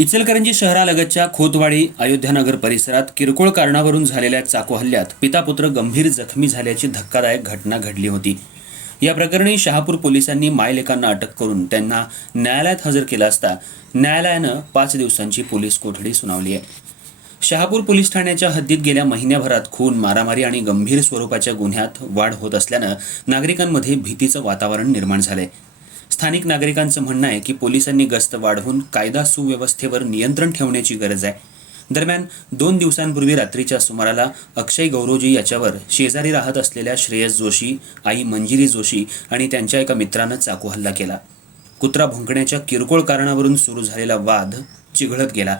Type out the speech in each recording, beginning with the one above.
इचलकरंजी शहरालगतच्या खोतवाडी अयोध्यानगर परिसरात किरकोळ कारणावरून झालेल्या चाकू हल्ल्यात पिता पुत्र गंभीर जखमी झाल्याची धक्कादायक घटना घडली होती. या प्रकरणी शहापूर पोलिसांनी मायलेकांना अटक करून त्यांना न्यायालयात हजर केलं असता न्यायालयानं पाच दिवसांची पोलीस कोठडी सुनावली आहे. शहापूर पोलीस ठाण्याच्या हद्दीत गेल्या महिन्याभरात खून मारामारी आणि गंभीर स्वरूपाच्या गुन्ह्यात वाढ होत असल्यानं नागरिकांमध्ये भीतीचं वातावरण निर्माण झालंय. स्थानिक नागरिकांचं म्हणणं आहे की पोलिसांनी गस्त वाढवून कायदा सुव्यवस्थेवर नियंत्रण ठेवण्याची गरज आहे. दरम्यान दोन दिवसांपूर्वी रात्रीच्या सुमाराला अक्षय गौरवजी याच्यावर शेजारी राहत असलेल्या श्रेयस जोशी आई मंजिरी जोशी आणि त्यांच्या एका मित्रानं चाकू हल्ला केला. कुत्रा भुंकण्याच्या किरकोळ कारणावरून सुरू झालेला वाद चिघळत गेला.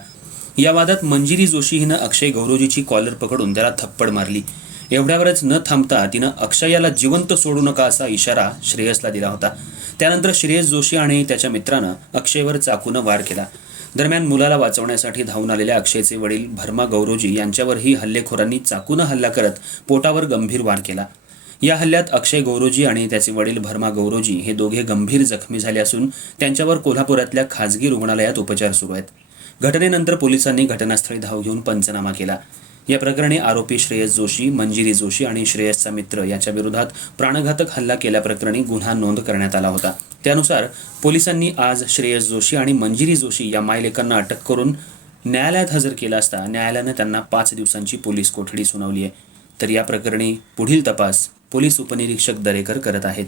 या वादात मंजिरी जोशी हिनं अक्षय गौरवजीची कॉलर पकडून त्याला थप्पड मारली. एवढ्यावरच न थांबता तिनं अक्षयाला जिवंत सोडू नका असा इशारा श्रेयसला दिला होता. त्यानंतर श्रेयस जोशी आणि त्याच्या मित्रानं अक्षयवर चाकूनं वार केला. दरम्यान मुलाला वाचवण्यासाठी धावून आलेल्या अक्षयचे वडील भरमा गौरोजी यांच्यावरही हल्लेखोरांनी चाकूनं हल्ला करत पोटावर गंभीर वार केला. या हल्ल्यात अक्षय गौरोजी आणि त्याचे वडील भरमा गौरोजी हे दोघे गंभीर जखमी झाले असून त्यांच्यावर कोल्हापुरातल्या खाजगी रुग्णालयात उपचार सुरू आहेत. घटनेनंतर पोलिसांनी घटनास्थळी धाव घेऊन पंचनामा केला. या प्रकरणी आरोपी श्रेयस जोशी मंजिरी जोशी आणि श्रेयसचा मित्र यांच्या विरोधात प्राणघातक हल्ला केल्याप्रकरणी गुन्हा नोंद करण्यात आला होता. त्यानुसार पोलिसांनी आज श्रेयस जोशी आणि मंजिरी जोशी या मायलेकांना अटक करून न्यायालयात हजर केला असता न्यायालयानं त्यांना पाच दिवसांची पोलीस कोठडी सुनावली आहे. तर या प्रकरणी पुढील तपास पोलीस उपनिरीक्षक दरेकर करत आहेत.